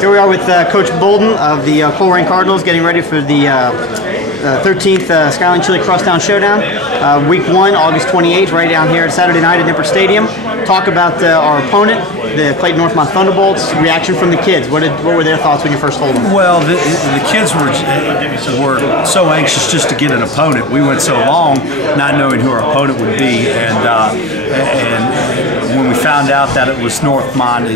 Here we are with Coach Bolden of the Coleraine Cardinals, getting ready for the 13th Skyline Chili Crosstown Showdown. Week 1, August 28th, right down here Saturday night at Nippert Stadium. Talk about our opponent, the Clayton Northmont Thunderbolts. Reaction from the kids. What were their thoughts when you first told them? Well, the kids were so anxious just to get an opponent. We went so long not knowing who our opponent would be, and when we found out that it was Northmont,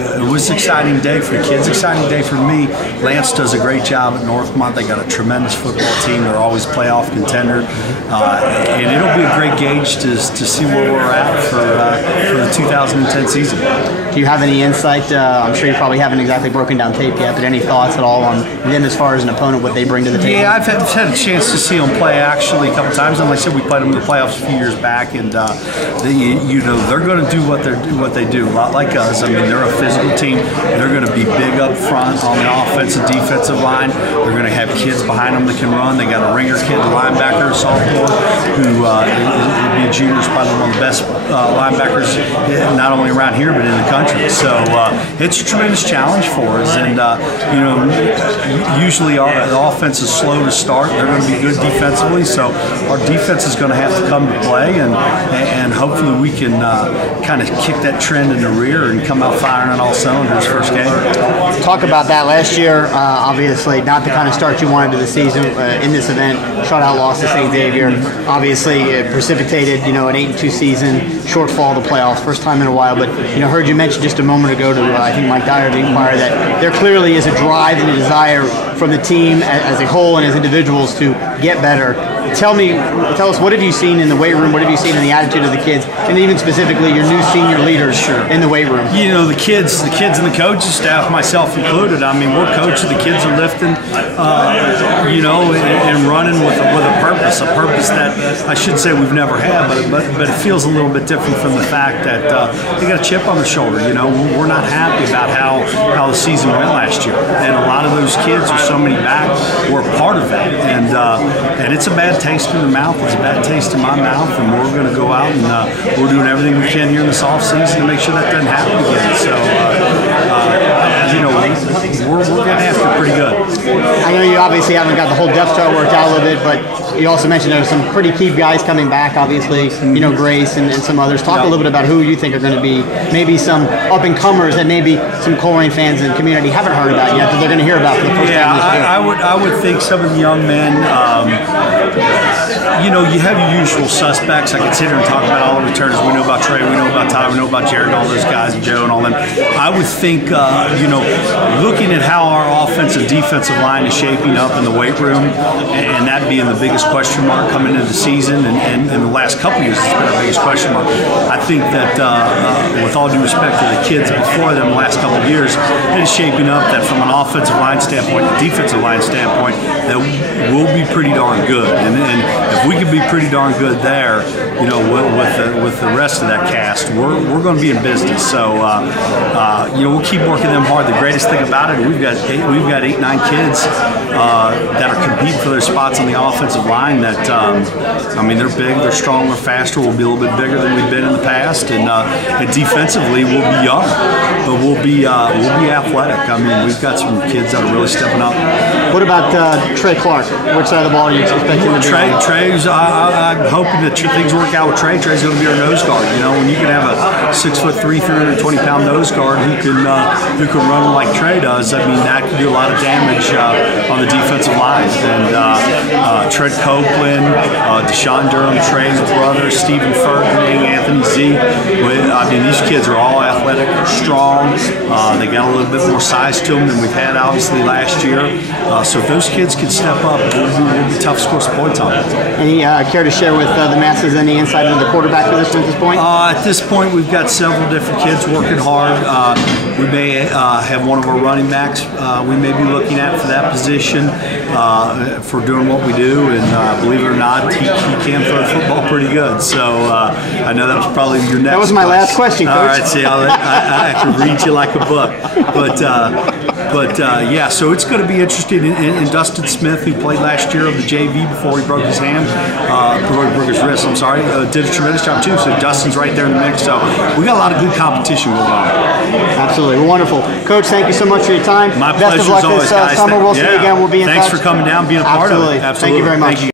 it was an exciting day for the kids, exciting day for me. Lance does a great job at Northmont. They got a tremendous football team. They're always playoff contender, and it'll be a great gauge to see where we're at for the 2010 season. Do you have any insight? I'm sure you probably haven't exactly broken down tape yet, but any thoughts at all on them as far as an opponent, what they bring to the table? Yeah, I've had a chance to see them play actually a couple times, and like I said, we played them in the playoffs a few years back, and they're going to do what they do, a lot like us. I mean, they're a physical team. They're going to be big up front on the offensive, defensive line. They're going to have kids behind them that can run. They got a ringer kid, a linebacker, a sophomore, who will be a junior, is probably one of the best linebackers not only around here but in the country. So it's a tremendous challenge for us, and usually the offense is slow to start. They're going to be good defensively, so our defense is going to have to come to play, and hopefully we can kind of kick that trend in the rear and come out firing on all cylinders first game. Talk about that. Last year, obviously not the kind of start you wanted to the season in this event. Shutout loss to St. Xavier. Obviously, it precipitated an 8-2 season, shortfall to playoffs, first time in a while. But heard you mention just a moment ago to I think Mike Dyer, the Inquirer, that there clearly is a drive and a desire from the team as a whole and as individuals to get better. Tell us, what have you seen in the weight room? What have you seen in the attitude of the kids, and even specifically your new senior leaders in the weight room? The kids and the coaching staff, myself included. I mean, we're coaching. The kids are lifting, and running with a purpose that I should say we've never had, but it feels a little bit different from the fact that they got a chip on their shoulder. We're not happy about how the season went last year, and a lot of those kids, or so many back, were a part of that, and it's a bad taste in their mouth. It's a bad taste in my mouth, and we're going to go out and we're doing everything we can here in this off season to make sure that doesn't happen again. So, we're going to have to be pretty good. I know you obviously haven't got the whole depth chart worked out a little bit, but you also mentioned there are some pretty key guys coming back, obviously, Grace and some others. Talk a little bit about who you think are going to be maybe some up-and-comers that maybe some Coleraine fans and community haven't heard about yet, that they're going to hear about for the first time this year. I would think some of the young men, you have your usual suspects. I could sit here and talk about all the returners. We know about Trey, we know about Ty, we know about Jared and all those guys, and Joe and all them. I would think, looking at how our offensive defensive line is shaping up in the weight room, and that being the biggest question mark coming into the season, and in the last couple of years it's been our biggest question mark. I think that with all due respect to the kids before them the last couple of years, it is shaping up that from an offensive line standpoint, a defensive line standpoint, that we'll be pretty darn good. And if we can be pretty darn good there, with the rest of that cast, we're going to be in business. So we'll keep working them hard. The greatest thing about it, we've got 8, 9 kids that are competing for their spots on the offensive line. That they're big, they're strong, they're faster. We'll be a little bit bigger than we've been in the past, and defensively we'll be young, but we'll be athletic. I mean, we've got some kids that are really stepping up. What about Trey Clark? Which side of the ball are you expecting to be on? Trey's, I'm hoping that things work out with Trey. Trey's going to be our nose guard. When you can have a 6'3", 320-pound nose guard who can run like Trey does, I mean, that can do a lot of damage on the defensive line. And Trent Copeland, Deshaun Durham, Trey's brother, Stephen Ferdinand, Anthony Z. These kids are all athletic, strong. They got a little bit more size to them than we've had, obviously, last year. So if those kids can step up, it'll be tough to score some points on them. Any care to share with the masses any insight into the quarterback position at this point? At this point, we've got several different kids working hard. We may have one of our running backs we may be looking at for that position for doing what we do, and believe it or not, he can throw the football pretty good. So I know that was probably your next. That was my last question, Coach. All right, see, I can read you like a book, but yeah, so it's going to be interesting. And Dustin Smith, who played last year of the JV before he broke his hand, broke his wrist, I'm sorry, did a tremendous job too. So Dustin's right there in the mix. So we got a lot of good competition going on. Absolutely. Absolutely. Well, wonderful. Coach, thank you so much for your time. My Best pleasure of luck as always, this guys. summer. We'll see you again. We'll be in touch. Thanks for coming down, being a part of it. Absolutely. Thank you very much. Thank you.